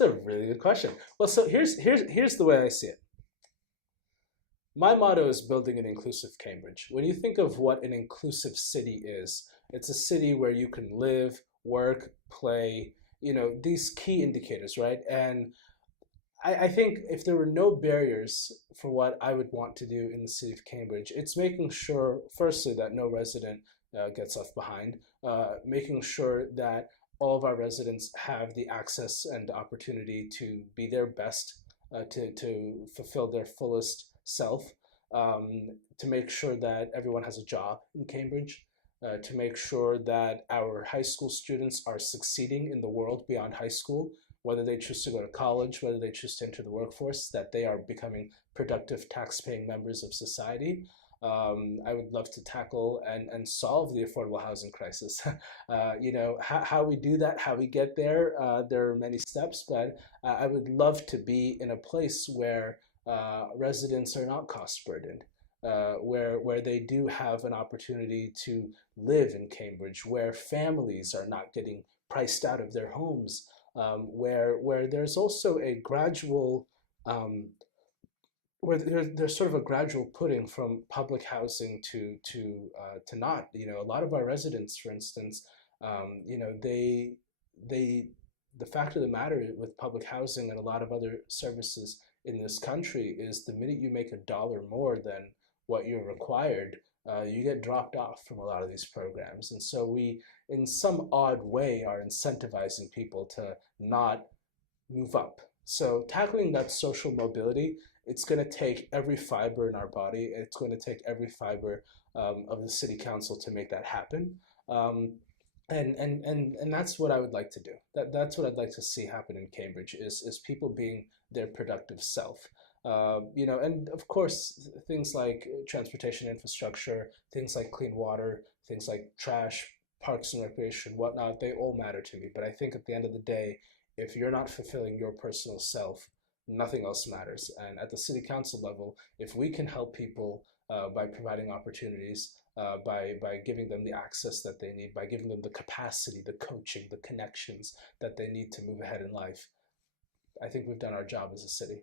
It's a really good question. Well, so here's the way I see it. My motto is building an inclusive Cambridge. When you think of what an inclusive city is, it's a city where you can live, work, play, these key indicators, right? And I think if there were no barriers for what I would want to do in the city of Cambridge, it's making sure, firstly, that no resident gets left behind, making sure that all of our residents have the access and opportunity to be their best, to fulfill their fullest self, to make sure that everyone has a job in Cambridge, to make sure that our high school students are succeeding in the world beyond high school, whether they choose to go to college, whether they choose to enter the workforce, that they are becoming productive tax-paying members of society. I would love to tackle and solve the affordable housing crisis. How we do that, how we get there, there are many steps, but I would love to be in a place where residents are not cost burdened, where they do have an opportunity to live in Cambridge, where families are not getting priced out of their homes, where there's also a gradual where there's sort of a gradual putting from public housing to not. A lot of our residents, for instance, they the fact of the matter with public housing and a lot of other services in this country is the minute you make a dollar more than what you're required, you get dropped off from a lot of these programs. And so we, in some odd way, are incentivizing people to not move up. So tackling that social mobility, it's going to take every fiber in our body. It's going to take every fiber of the city council to make that happen. And that's what I would like to do. That's what I'd like to see happen in Cambridge is people being their productive self. And of course, things like transportation infrastructure, things like clean water, things like trash, parks and recreation, whatnot, they all matter to me. But I think at the end of the day, if you're not fulfilling your personal self, nothing else matters. And at the city council level, if we can help people by providing opportunities, by giving them the access that they need, by giving them the capacity, the coaching, the connections that they need to move ahead in life, I think we've done our job as a city.